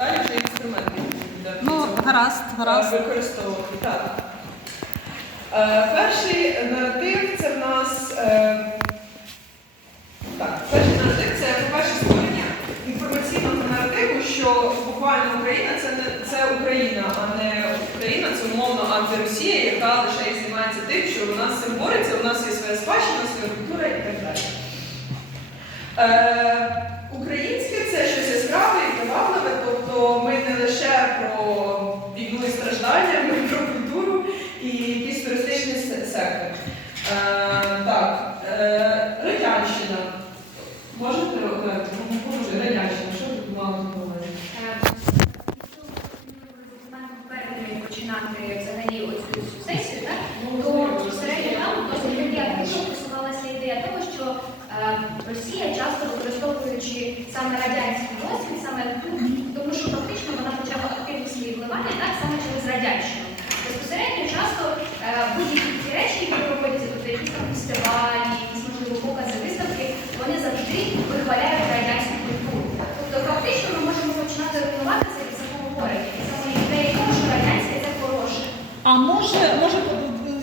Далі вже інструменти, Ну, гаразд, гаразд. використовувати. Так. Е, Перший наратив це в нас. е, Так, перший наратив це, по-перше, створення інформаційного наративу, що буквально Україна це не це Україна, а не Україна, це умовно антиросія, яка лише і займається тим, що у нас цим бореться, у нас є своя спадщина, своя культура і так далі. Е, українське це щось яскраве і привабливе, тобто ми не лише про війну і страждання, ми про культуру і якийсь туристичний се- сектор. Е, так, е, радянщина. Можете Олег, може, радянщина, що ви мали на увазі? Перед починати взагалі оцю цю сесію, так? то безпосередньо там досить таки активно просувалася ідея того, що е, Росія часто використовуючи саме радянський досвід, саме тут, тому що фактично вона почала активні свої вливання так саме через радянщину. Безпосередньо часто е, будь-які ці речі, які проводяться, тобто якісь там фестивалі, якісь можливо покази, виставки, завжди вихваляють радянську культуру. Тобто фактично ми можемо починати руйнуватися від самого говорення, від самої ідеї того, що радянське це хороше. А може, може,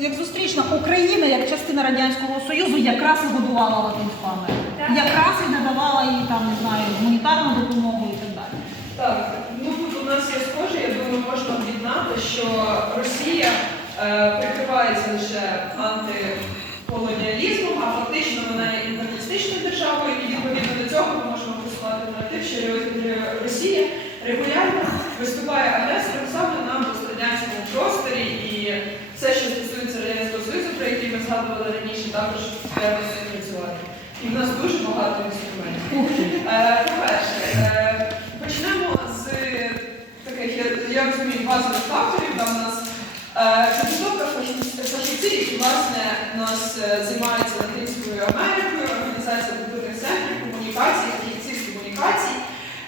як зустрічна Україна, як частина Радянського Союзу, якраз і годувала Латинську Америку. Якраз і надавала їй там, не знаю, гуманітарну допомогу і так далі. Так, ну тут у нас є схоже, я думаю, можна об'єднати, що Росія е, прикривається лише антиколоніалізмом, а фактично вона є державою, і відповідно до цього ми можемо посилати на те, що Росія регулярно виступає агресором саме на пострадянському просторі, і все, що стосується Радянського Союзу, про який ми згадували раніше, також треба з цим працювати. І в нас дуже багато інструментів. Е, По-перше, е, почнемо з таких, я, розумію, базових факторів. Там у нас е, підготовка фахівців, які власне нас займаються Латинською Америкою, організація культурних центрів, комунікацій, фахівців комунікацій.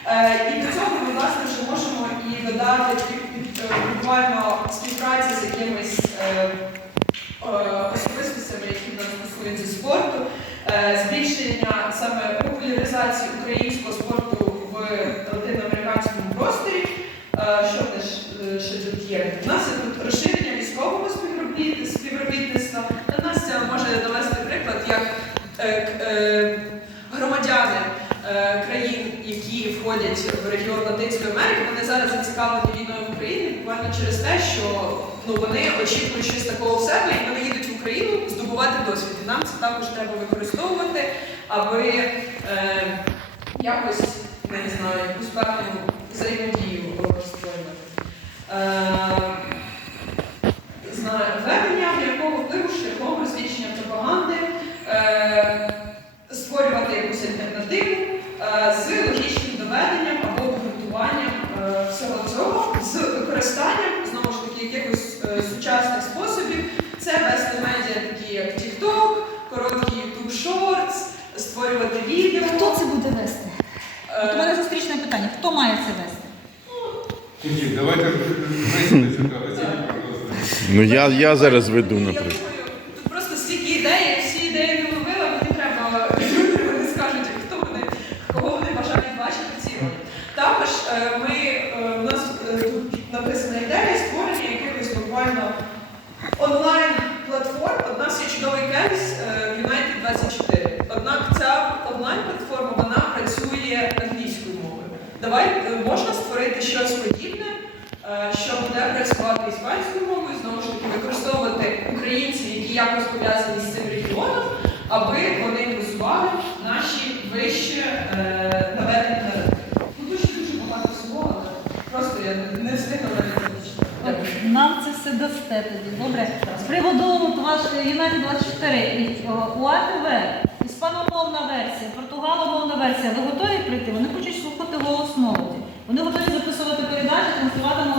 Е, І до цього ми власне вже можемо і додати е, буквально співпраці з якимись е, особистостями, які в нас стосуються спорту, збільшення саме популяризації українського спорту в латиноамериканському просторі. Е, Що теж е, ще тут є? У нас є тут розширення військового співробіт- співробітництва. На нас це може довести приклад, як е, к- е, громадяни е, країн, які входять в регіон Латинської Америки, вони зараз зацікавлені війною в Україні буквально через те, що ну, вони очікують щось такого в себе, і вони їдуть в Україну здобувати досвід. І нам це також треба використовувати, аби е, якось не знаю, якусь певну взаємодію е, створювати. Е, знаю, з використанням знову ж таки якихось е, сучасних способів. Це вести медіа, такі як TikTok, короткі YouTube Shorts, створювати відео. Хто це буде вести? От у Е, мене зустрічне питання: хто має це вести? Ні, давайте. Ну я, я зараз веду, Я наприклад. думаю, тут просто стільки ідей, всі ідеї не ловила, мені треба люди вони скажуть, хто вони, кого вони бажають бачити в цій ролі. Також е, ми е, у нас е, тут написана ідея створення якихось буквально онлайн платформ. У нас є чудовий кейс е, United 24. Однак ця онлайн платформа вона працює англійською мовою. Давай е, можна створити щось подібне, е, що буде працювати іспанською мовою, знову ж таки використовувати українців, які якось пов'язані з цим регіоном, аби вони просували наші вищі наведені наративи. Дуже дуже багато але просто я не- встигла. Нам це все дасте тоді. Добре. З приводу Юнайтед 24 УАТВ, іспаномовна версія, португаломовна версія. Ви готові прийти? Вони хочуть слухати голос молоді. Вони готові записувати передачі, транслювати на